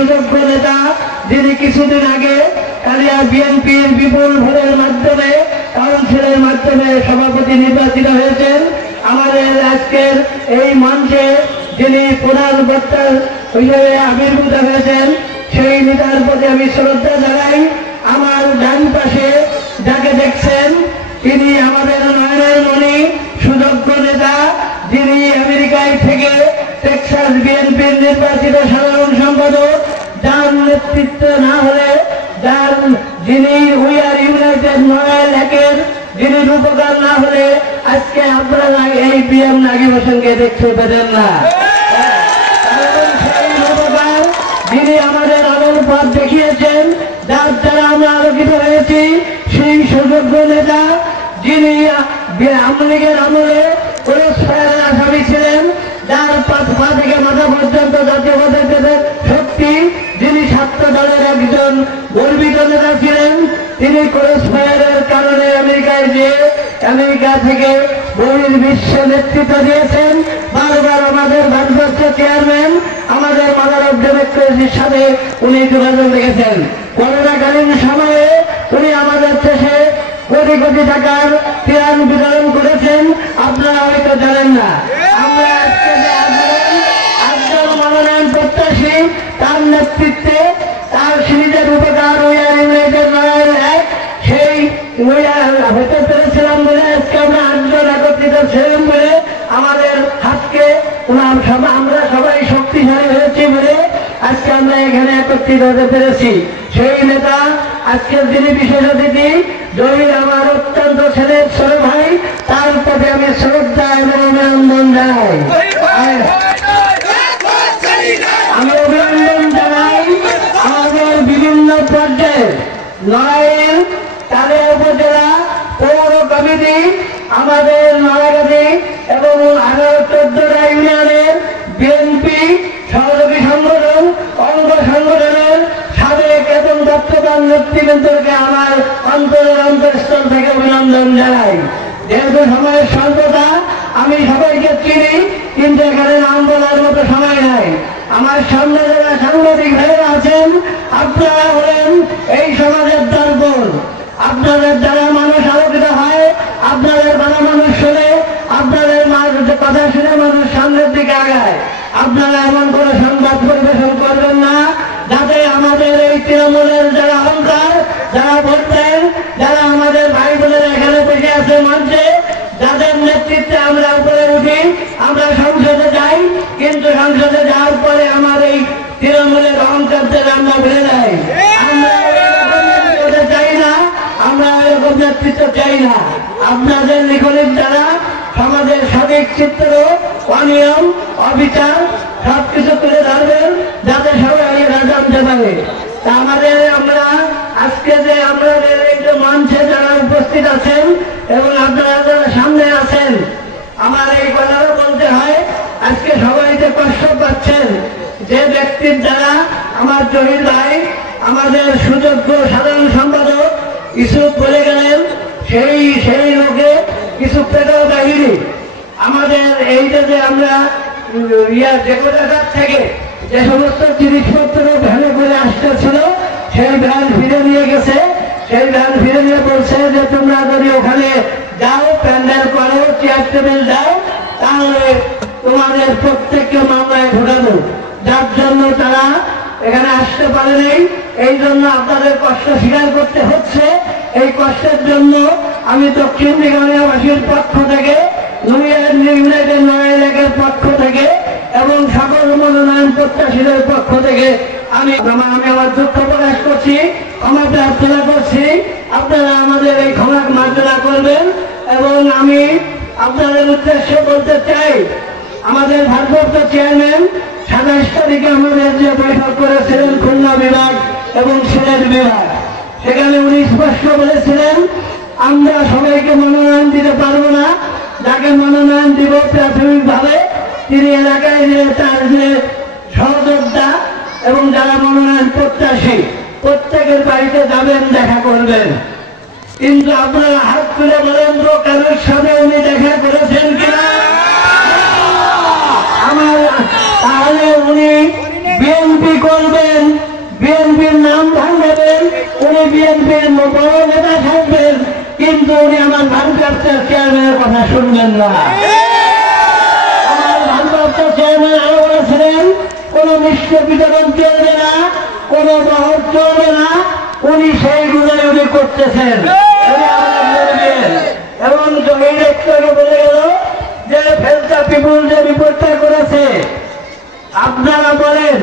সুযোগ্য নেতা, যিনি কিছুদিন আগে কালিয়া বিএনপির বিপুল ভোটের মাধ্যমে কাউন্সিলের মাধ্যমে সভাপতি নির্বাচিত হয়েছেন। আমাদের আজকের এই মঞ্চে যিনি প্রধান বক্তা হিসেবে আবির্ভূত হয়েছেন, সেই নেতার প্রতি আমি শ্রদ্ধা জানাই। আমার ডান পাশে যাকে দেখছেন, তিনি আমাদের নয়নের মণি, সুযোগ্য নেতা, যিনি আমেরিকায় থেকে টেক্সাস বিএনপির নির্বাচিত সাধারণ সম্পাদক, যার নেতৃত্ব না হলে, যিনি উই আর ইউনাইটেড নয়াল একের যিনি রূপকার না হলে আজকে আপনারা এই পিএম নাগিব হোসেনকে দেখতে পেতেন না। সেই রূপকার যিনি আমাদের আমল পথ দেখিয়েছেন, যার দ্বারা আমরা আলোকিত হয়েছি, সেই সুযোগ্য নেতা, যিনি আওয়ামী লীগের আমলে পুরস্কারের আসামি ছিলেন, যার পা থেকে মাথা পর্যন্ত জাতীয়তাবাদের শক্তি, যিনি ছাত্র দলের একজন গর্বিত নেতা ছিলেন, তিনি ক্রস ফায়ারের কারণে আমেরিকায় যেয়ে আমেরিকা থেকে বহির্বিশ্বে নেতৃত্ব দিয়েছেন। বারবার আমাদের ভারতবর্ষের চেয়ারম্যান, আমাদের মাদার অফ ডেমোক্রেসির সাথে উনি যোগাযোগ রেখেছেন। করোনাকালীন সময়ে উনি আমাদের দেশে কোটি কোটি টাকার ত্রাণ বিতরণ করেছেন, আপনারা হয়তো জানেন না। আমরা আজকে যে একজন মনোনয়ন প্রত্যাশী, তার নেতৃত্বে, তার সিরিজের উপকার উই আর ইউনাইটেড নয়াল এক, সেই হতে পেরেছিলাম বলে আজকে আমরা 8 জন একত্রিত ছিলাম বলে আমাদের হাতকে আমরা সবাই শক্তিশালী হয়েছি বলে আজকে আমরা এখানে একত্রিত হতে পেরেছি। সেই নেতা আজকের যিনি বিশেষ অতিথি, জহির আমার অত্যন্ত ছেলের ছোট ভাই, তার প্রতি আমি শ্রদ্ধা এবং অভিনন্দন জানাই। আমি অভিনন্দন জানাই আমাদের বিভিন্ন পর্যায়ে নড়াইল, কালিয়া উপজেলা, পৌর কমিটি, আমাদের নড়াগাছি এবং 14টা ইউনিয়নের বিএনপি সহযোগী সংগঠন, অঙ্গ সংগঠনের সাবেক এবং বর্তমান নেতৃবৃন্দকে আমার অন্তরের অন্তঃস্থল থেকে অভিনন্দন জানাই। যেহেতু সময়ের স্বল্পতা, আমি সবাইকে চিনি, কিন্তু এখানে নাম বলার মতো সময় নাই। আমার সামনে যারা সাংবাদিক ভাইয়েরা আছেন, আপনারা হলেন এই সমাজের দর্পণ। আপনাদের দ্বারা মানুষ আলোকিত হয়, আপনাদের কথা মানুষ শুনে, আপনাদের কথা শুনে মানুষ সামনের দিকে আগায়। আপনারা এমন কোনো সংবাদ পরিবেশন করবেন না যাতে আমাদের এই তৃণমূলের যারা অহংকার, যারা বলতেন, যারা আমাদের ভাই বোনেরা এখানে বসে আছে মঞ্চে, যাদের নেতৃত্বে আমরা উপরে উঠি, আমরা সংসদে যাই, কিন্তু সংসদে যাওয়ার পরে আমার এই তৃণমূলের অহংকারদের আমরা ভুলে যাই। আমরা চাই না, আমরা এরকম নেতৃত্ব চাই না। আপনাদের লিখনের দ্বারা সমাজের সঠিক চিত্র, অনিয়ম, অবিচার সবকিছু তুলে ধরবেন, যাতে সবাই জানতে পারে। তা আমরা আজকে যে আমাদের এই যে মঞ্চে যারা উপস্থিত আছেন এবং আপনারা যারা সামনে আছেন, আমার এই কথাটা বলতে হয়, আজকে সবাই যে কষ্ট পাচ্ছেন, যে ব্যক্তির দ্বারা আমার জহির ভাই, আমাদের সুযোগ্য সাধারণ সম্পাদক ইসুফ বলে গেলেন, সেই লোকে কিছু পেটের বাহিনী আমাদের এই যে আমরা ডেকোরেটার থেকে যে সমস্ত জিনিসপত্র ভ্যানে করে আসতেছিল, সেই ভ্যান ফিরে নিয়ে গেছে। সেই ভ্যান ফিরে নিয়ে বলছে যে তোমরা যদি ওখানে যাও, প্যান্ডেল করো, চেয়ার টেবিল দাও, তাহলে তোমাদের প্রত্যেককে মামলায় ঢোকানো। যার জন্য তারা এখানে আসতে পারে নাই, এই জন্য আপনাদের কষ্ট স্বীকার করতে হচ্ছে। এই কষ্টের জন্য আমি দক্ষিণ দিগামিয়াবাসীর পক্ষ থেকে, ইউনাইটেড নয়াল একের পক্ষ থেকে এবং সকল মনোনয়ন প্রত্যাশীদের পক্ষ থেকে আমি আমার দুঃখ প্রকাশ করছি, ক্ষমা প্রার্থনা করছি। আপনারা আমাদের এই ক্ষমা মার্জনা করবেন। এবং আমি আপনাদের উদ্দেশ্যে বলতে চাই, আমাদের ভারপ্রাপ্ত চেয়ারম্যান 27 তারিখে আমাদের যে বৈঠক করেছিলেন খুলনা বিভাগ এবং সিলেট বিভাগ, সেখানে উনি স্পষ্ট বলেছিলেন আমরা সবাইকে মনোনয়ন দিতে পারবো না, যাকে মনোনয়ন দিব প্রাথমিকভাবে তিনি এলাকায় যে তার যে সহযোদ্ধা এবং যারা মনোনয়ন প্রত্যাশী প্রত্যেকের বাড়িতে যাবেন, দেখা করবেন। কিন্তু আপনারা হাত তুলে বলেন তো কারোর সাথে উনি দেখা করেছেন কিনা? আমার তাহলে উনি বিএনপি বিএনপি করবেন, বিএনপির নাম ভাঙবেন, উনি বিএনপির বড় নেতা থাকবেন, কিন্তু উনি আমার ভারপ্রাপ্ত চেয়ারম্যানের কথা শুনবেন না। আমার ভারপ্রাপ্ত চেয়ারম্যান আরো বলেছিলেন কোন মিশ্র বিতরণ চলবে না, কোন মহৎ চলবে না, উনি সেইগুলোই উনি করতেছেন। এবং এই রেক্টরে বলে গেল যে ফেলতা পিপুল যে রিপোর্টটা করেছে, আপনারা বলেন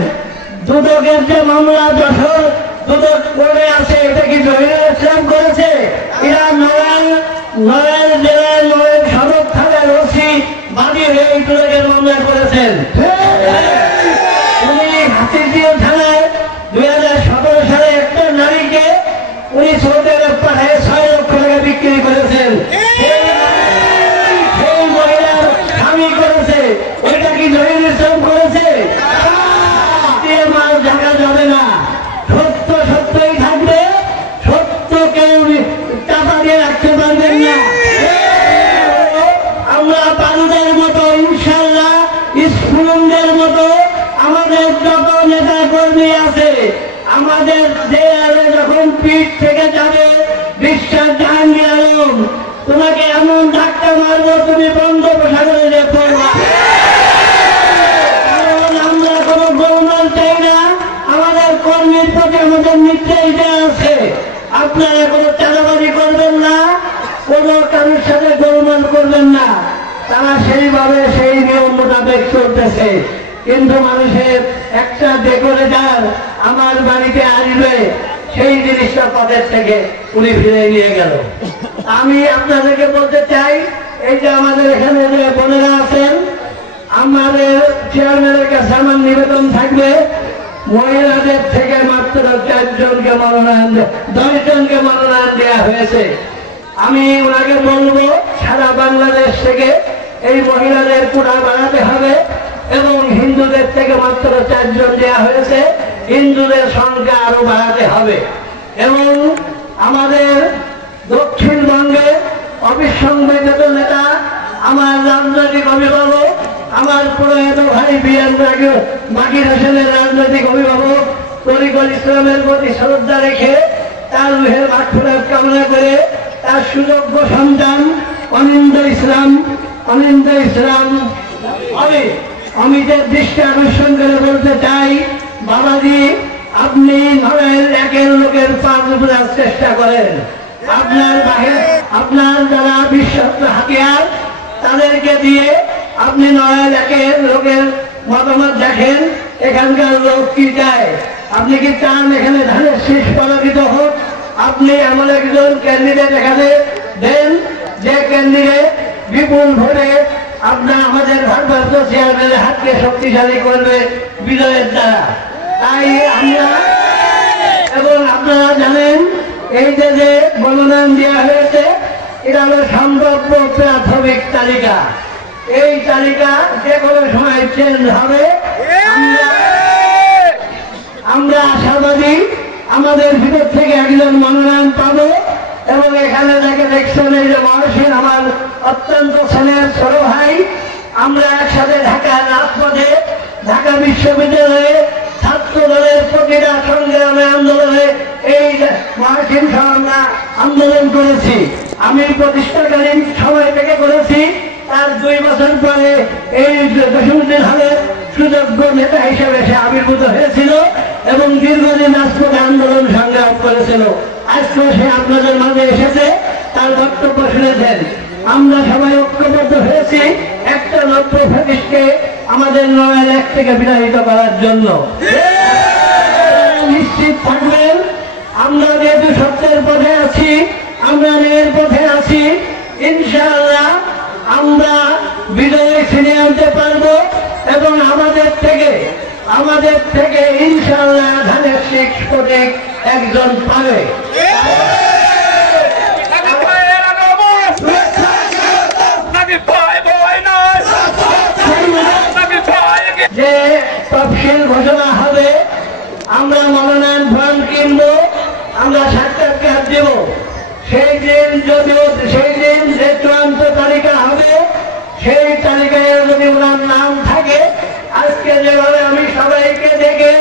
দুদকের যে মামলা যশোর দুদক করে আছে, এটা কি জহিরুল ইসলাম করেছে? এরা নড়াইল জেলার নড়াইল সদর থানার ওসি বাদী হয়ে এই দুদকের মামলা করেছেন। উনি হাতিরঝিল থানায় 2017 সালে একটা নারীকে উনি সৌদি আরব পাঠায় 6 লক্ষ টাকা বিক্রি করেছেন। সেই মহিলার স্বামী করেছে, ওইটা কি জহিরুল ইসলাম করেছে? মাল ঢাকা যাবে না, সত্য সত্যই থাকবে, সত্যকে চাপা দিয়ে রাখতে পারবেন না। আমরা বালুদের মতো ইনশাল্লাহ স্ফুলনদের মতো আমাদের যত নেতা কর্মী আছে, আমাদের দেয়ালে যখন পিঠ থেকে যাবে বিশ্বাস জাহাঙ্গীর আলম, তোমাকে এমন ধাক্কা মারবো তুমি বঙ্গোপসাগরে যে পড়বা। আমরা কোনো গোলমাল চাই না, আমাদের কর্মীর প্রতি আমাদের নির্দেশিকা আছে, আপনারা কোনো চাঁদাবাজি করবেন না, কোনো কারোর সাথে গোলমাল করবেন না। তারা সেইভাবে সেই নিয়ম মোতাবেক চলতেছে, কিন্তু মানুষের একটা ডেকোরেটার আমার বাড়িতে আসবে, সেই জিনিসটা পদের থেকে উনি ফিরে নিয়ে গেল। আমি আপনাদেরকে বলতে চাই, এই যে আমাদের এখানে যে বোনেরা আছেন, আমাদের চেয়ারম্যানের কাছে আমার নিবেদন থাকবে, মহিলাদের থেকে মাত্র 4 জনকে মনোনয়ন, 10 জনকে মনোনয়ন দেওয়া হয়েছে। আমি ওনাকে বলবো সারা বাংলাদেশ থেকে এই মহিলাদের কোটা বাড়াতে হবে, এবং হিন্দুদের থেকে মাত্র 4 জন দেওয়া হয়েছে, হিন্দুদের সংখ্যা আরো বাড়াতে হবে। এবং আমাদের দক্ষিণবঙ্গে অবিসংবাদিত নেতা, আমার রাজনৈতিক অভিভাবক, আমার প্রয়াত ভাই মাকির হোসেনের রাজনৈতিক অভিভাবক তরিকুল ইসলামের প্রতি শ্রদ্ধা রেখে তার রুহের মাগফিরাত কামনা করে তার সুযোগ্য সন্তান অনিন্দ ইসলাম অমিতের দৃষ্টি আকর্ষণ করে বলতে চাই, বাবাজি আপনি নড়াইল একের লোকের পাঁচ বোঝার চেষ্টা করেন, আপনার যারা বিশ্বস্ত হাতিয়ার তাদেরকে দিয়ে আপনি নড়াইল একের লোকের মতামত দেখেন, এখানকার লোক কি চায়। আপনি কি চান এখানে ধানের শীষ পরাজিত হোক? আপনি এমন একজন ক্যান্ডিডেট এখানে দেন যে ক্যান্ডিডেট বিপুল ভোটে আপনার আমাদের ভারপ্রাপ্ত চেয়ারম্যানের হাতকে শক্তিশালী করবে বিজয়ের দ্বারা। তাই আমরা, এবং আপনারা জানেন এই যে মনোনয়ন দেওয়া হয়েছে, এটা হলো সম্ভাব্য প্রাথমিক তালিকা। এই তালিকা যে কোনো সময় চেঞ্জ হবে। আমরা আশাবাদী আমাদের ভিতর থেকে একজন মনোনয়ন পাবো, এবং এখানে যাকে দেখছেন এই যে মহসিন আমার অত্যন্ত ছেলের ছোট ভাই, আমরা একসাথে ঢাকার রাজপথে ঢাকা বিশ্ববিদ্যালয়ে ছাত্র দলের প্রতিটা সংগ্রামে আন্দোলনে এই মহসিন সহ আমরা আন্দোলন করেছি। আমি প্রতিষ্ঠাকালীন সময় থেকে করেছি, তার 2 বছর পরে এই জসিমউদ্দিন হলের সুযোগ্য নেতা হিসেবে সে আবির্ভূত হয়েছিল এবং দীর্ঘদিন রাজপথে আন্দোলন সংগ্রাম করেছিল। আজকে সে আপনাদের মাঝে এসেছে, তার বক্তব্য শুনেছেন। আমরা সবাই ঐক্যবদ্ধ হয়েছি একটা লক্ষ্য ফ্যাসিস্টকে আমাদের নড়াইল 1 থেকে বিতাড়িত করার জন্য। নিশ্চিত থাকবেন আমরা যেহেতু সত্যের পথে আছি, আমরা ন্যায়ের পথে আছি, ইনশাআল্লাহ আমরা বিজয় ছিনিয়ে আনতে পারবো, এবং আমাদের থেকে ইনশাআল্লাহ ধানের শীষ প্রতীক একজন পাবে। যে তফসিল ঘোষণা হবে, আমরা মনোনয়ন ফর্ম কিনবো, আমরা সাক্ষাৎকার দেব, সেই দিন যে চূড়ান্ত তালিকা হবে, সেই তালিকায় যদি ওনার নাম থাকে, আজকে যেভাবে আমি সবাইকে দেখে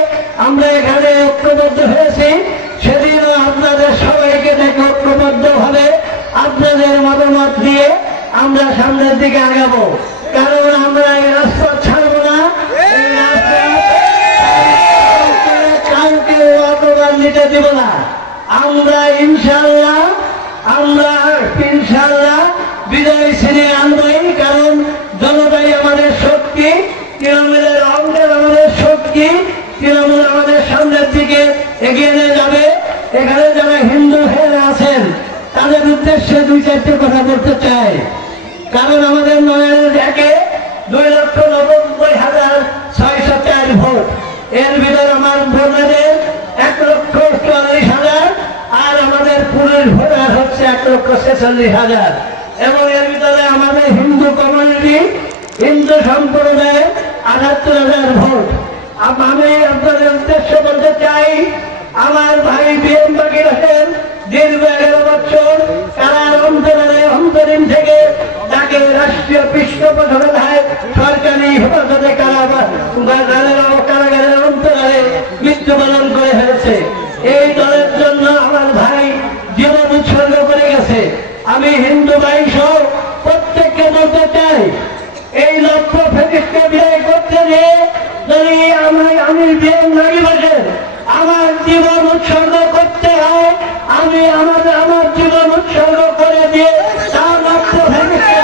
ঐক্যবদ্ধ হয়েছি, সেদিনও আপনাদের সবাইকে দেখে ঐক্যবদ্ধভাবে আপনাদের মতামত দিয়ে আমরা সামনের দিকে আগাবো। কারণ আমরা এই রাস্তা ছাড়বো না, এই রাস্তা কাউকে অপমান নিতে দিব না। আমরা ইনশাআল্লাহ বিজয় ছিনিয়ে আনবই। কারণ জনতাই আমাদের শক্তি, তৃণমূলের অঙ্গের আমাদের শক্তি, তৃণমূল আমাদের সামনের দিকে এগিয়ে নিয়ে যাবে। এখানে যারা হিন্দু ভাইয়েরা আছেন তাদের উদ্দেশ্যে 2-4টে কথা বলতে চাই। কারণ আমাদের নয়ানের একে 2,90,604 ভোট, এর ভিতরে আমার ভোটারের 1,44,000 আর আমাদের পুরুষ ভোটার হচ্ছে 1,46,000 এবং এর ভিতরে আমাদের হিন্দু কমিউনিটি, হিন্দু সম্প্রদায়ের 78,000 ভোট। আমি আপনাদের উদ্দেশ্যে বলতে চাই, আমার ভাই বিএম বাকির হোসেন দীর্ঘ 11 বছর কারার অন্তরীণ থেকে তাকে রাষ্ট্রীয় পৃষ্ঠপোষকতায় সরকারি হেফাজতে কারাগারের অন্তরালে মৃত্যুবরণ করে ফেলেছে। এই দলের জন্য আমার ভাই জীবন উৎসর্গ করে গেছে। আমি হিন্দু ভাই সহ প্রত্যেককে বলতে চাই, এই লক্ষ্য ফেটিসকে বিদায় করতে গিয়ে যদি আমি বিএম লাগি বসে আমার জীবন উৎসর্গ করতে হয়, আমি আমার জীবন উৎসর্গ করে দিয়ে তার লক্ষ্য ফেটিসকে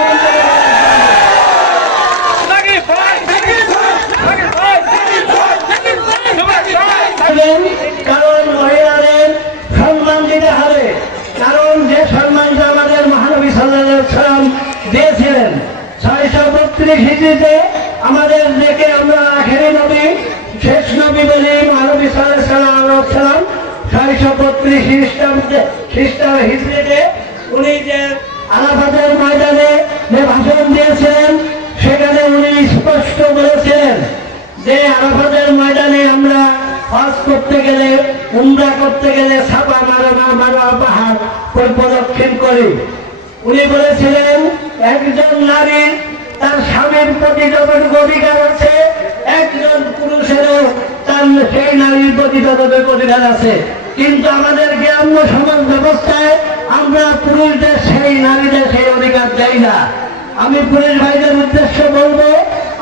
কারণ মহিলাদের সম্মান দিতে হবে। কারণ যে সম্মানটা আমাদের মহানবী সাল্লাল্লাহু আলাইহি ওয়াসাল্লাম দিয়েছিলেন 632 হিজরিতে আমাদের দেখে আমরা আখেরি নবী শেষ নবী বলি মহানবী সাল্লাল্লাহু আলাইহি ওয়াসাল্লাম 632 হিজরিতে উনি যে আরাফাতের ময়দানে যে ভাষণ দিয়েছিলেন সেখানে উনি স্পষ্ট বলেছিলেন যে আরাফাতের ময়দানে আমরা হজ করতে গেলে, উমরা করতে গেলে সাফা মারওয়া পাহাড় প্রদক্ষিণ করি। উনি বলেছিলেন একজন নারীর তার স্বামীর প্রতি যতটুকু অধিকার আছে একজন পুরুষেরও তার সেই নারীর প্রতি ততটুকু অধিকার আছে। কিন্তু আমাদের গ্রাম্য সমাজ ব্যবস্থায় আমরা পুরুষদের সেই নারীদের সেই অধিকার দেই না। আমি পুলিশ ভাইদের উদ্দেশ্যে বলবো,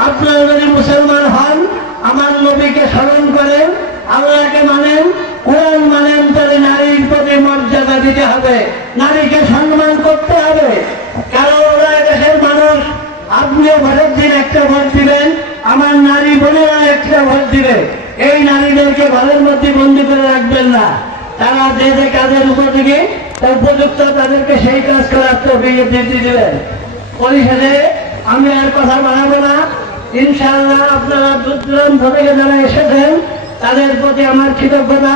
আপনারা যদি মুসলমান হন, আমার নবীকে স্মরণ করেন, আল্লাহকে মানেন, কোরআন মানেন, তাহলে নারীর প্রতি মর্যাদা দিতে হবে, নারীকে সম্মান করতে হবে। কারণ ওরা দেশের মানুষ, আপনিও ভোটের দিন একটা ভোট দিবেন, আমার নারী বোনেরা একটা ভোট দিবে। এই নারীদেরকে ঘরের মধ্যে বন্দী করে রাখবেন না। তারা যে যে কাজের উপযোগী উপযুক্ত তাদেরকে সেই কাজ করার তো নির্দেশ দিবেন। পরিশেষে আমি আর কথা বাড়াবো না। ইনশাআল্লাহ আপনারা দূর দূরান্ত থেকে যারা এসেছেন তাদের প্রতি আমার কৃতজ্ঞতা।